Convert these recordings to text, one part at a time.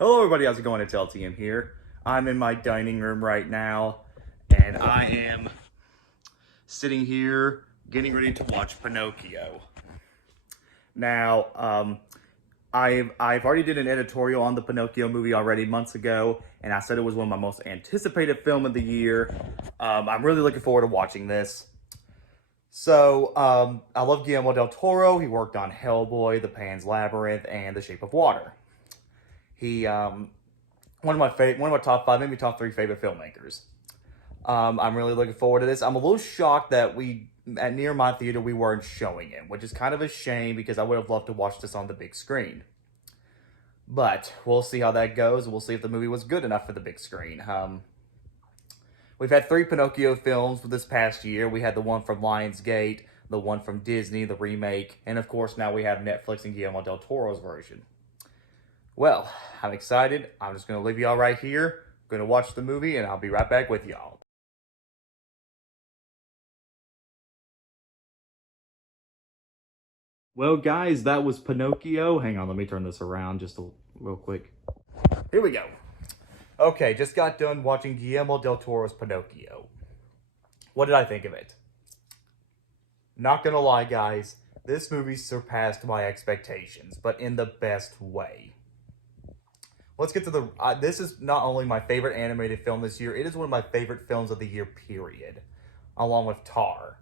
Hello everybody, how's it going? It's LTM here. I'm in my dining room right now, and I am sitting here getting ready to watch Pinocchio. Now, I've already did an editorial on the Pinocchio movie already months ago, and I said it was one of my most anticipated film of the year. I'm really looking forward to watching this. So, I love Guillermo del Toro. He worked on Hellboy, The Pan's Labyrinth, and The Shape of Water. He, one of my top five, maybe top three favorite filmmakers. I'm really looking forward to this. I'm a little shocked that near my theater, we weren't showing it, which is kind of a shame because I would have loved to watch this on the big screen. But we'll see how that goes. We'll see if the movie was good enough for the big screen. We've had 3 Pinocchio films this past year. We had the one from Lionsgate, the one from Disney, the remake, and of course now we have Netflix and Guillermo del Toro's version. Well, I'm excited. I'm just going to leave y'all right here. I'm going to watch the movie, and I'll be right back with y'all. Well, guys, that was Pinocchio. Hang on, let me turn this around just real quick. Here we go. Okay, just got done watching Guillermo del Toro's Pinocchio. What did I think of it? Not gonna lie, guys, this movie surpassed my expectations, but in the best way. Let's get to the... this is not only my favorite animated film this year, it is one of my favorite films of the year, period. Along with Tar.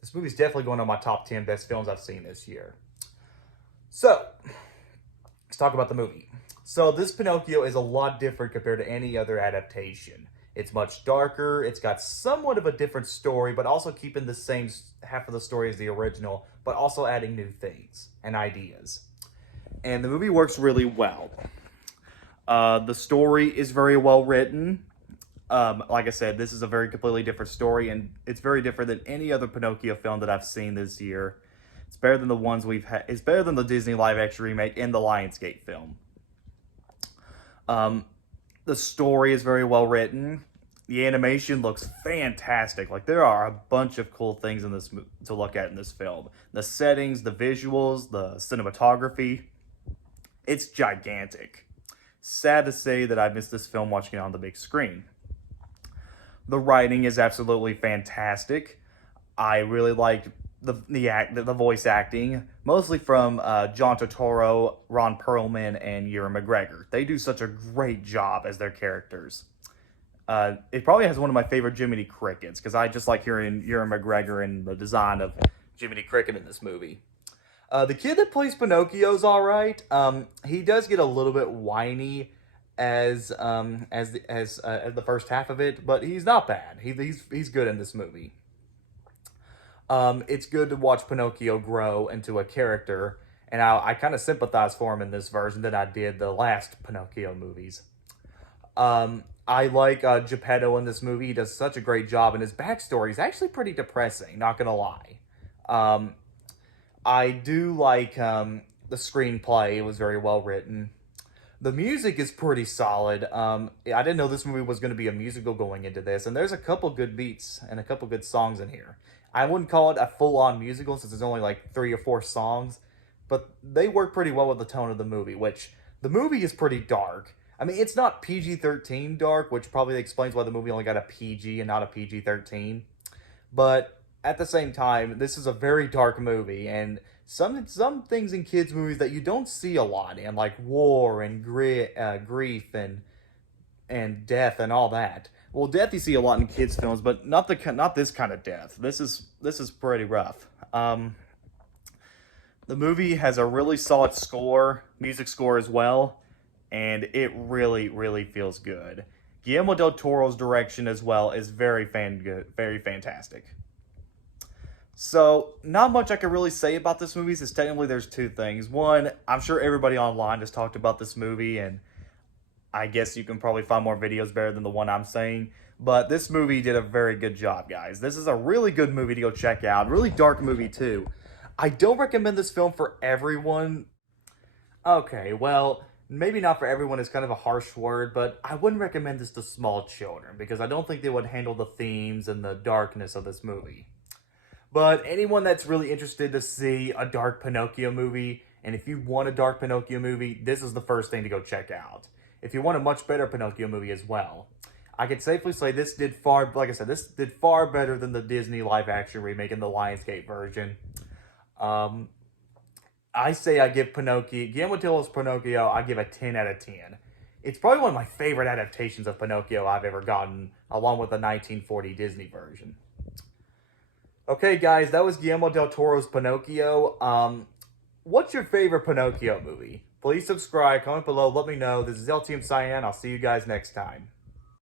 This movie is definitely going on my top 10 best films I've seen this year. So, let's talk about the movie. So, this Pinocchio is a lot different compared to any other adaptation. It's much darker, it's got somewhat of a different story, but also keeping the same half of the story as the original, but also adding new things and ideas. And the movie works really well. The story is very well written. Like I said, this is a very completely different story, and it's very different than any other Pinocchio film that I've seen this year. It's better than the ones we've had. It's better than the Disney live-action remake and the Lionsgate film. The story is very well written. The animation looks fantastic. Like, there are a bunch of cool things in this to look at in this film. The settings, the visuals, the cinematography. It's gigantic. Sad to say that I missed this film watching it on the big screen. The writing is absolutely fantastic. I really liked the voice acting, mostly from John Turturro, Ron Perlman, and Ewan McGregor. They do such a great job as their characters. It probably has one of my favorite Jiminy Crickets, because I just like hearing Ewan McGregor and the design of Jiminy Cricket in this movie. The kid that plays Pinocchio's all right. He does get a little bit whiny as the first half of it, but he's not bad. He's good in this movie. It's good to watch Pinocchio grow into a character, and I kind of sympathize for him in this version than I did the last Pinocchio movies. I like Geppetto in this movie. He does such a great job, and his backstory is actually pretty depressing, not gonna lie. I do like the screenplay. It was very well written. The music is pretty solid. I didn't know this movie was going to be a musical going into this, and there's a couple good beats and a couple good songs in here. I wouldn't call it a full-on musical since there's only like 3 or 4 songs, but they work pretty well with the tone of the movie, which the movie is pretty dark. I mean, it's not PG-13 dark, which probably explains why the movie only got a PG and not a PG-13, but at the same time, this is a very dark movie, and some things in kids' movies that you don't see a lot in, like war and grief and death and all that. Well, death you see a lot in kids' films, but not this kind of death. This is pretty rough. The movie has a really solid music score as well, and it really, really feels good. Guillermo del Toro's direction as well is very fantastic. So, not much I can really say about this movie, since technically there's 2 things. One, I'm sure everybody online just talked about this movie, and I guess you can probably find more videos better than the one I'm saying. But this movie did a very good job, guys. This is a really good movie to go check out. Really dark movie, too. I don't recommend this film for everyone. Okay, well, maybe not for everyone is kind of a harsh word, but I wouldn't recommend this to small children, because I don't think they would handle the themes and the darkness of this movie. But anyone that's really interested to see a dark Pinocchio movie And if you want a dark Pinocchio movie, this is the first thing to go check out. If you want a much better Pinocchio movie as well, I can safely say this did far, like I said, this did far better than the Disney live-action remake and the Lionsgate version. I say I give Guillermo del Toro's Pinocchio, I give a 10 out of 10. It's probably one of my favorite adaptations of Pinocchio I've ever gotten, along with the 1940 Disney version. Okay, guys, that was Guillermo del Toro's Pinocchio. What's your favorite Pinocchio movie? Please subscribe, comment below, let me know. This is LTM Cyan. I'll see you guys next time.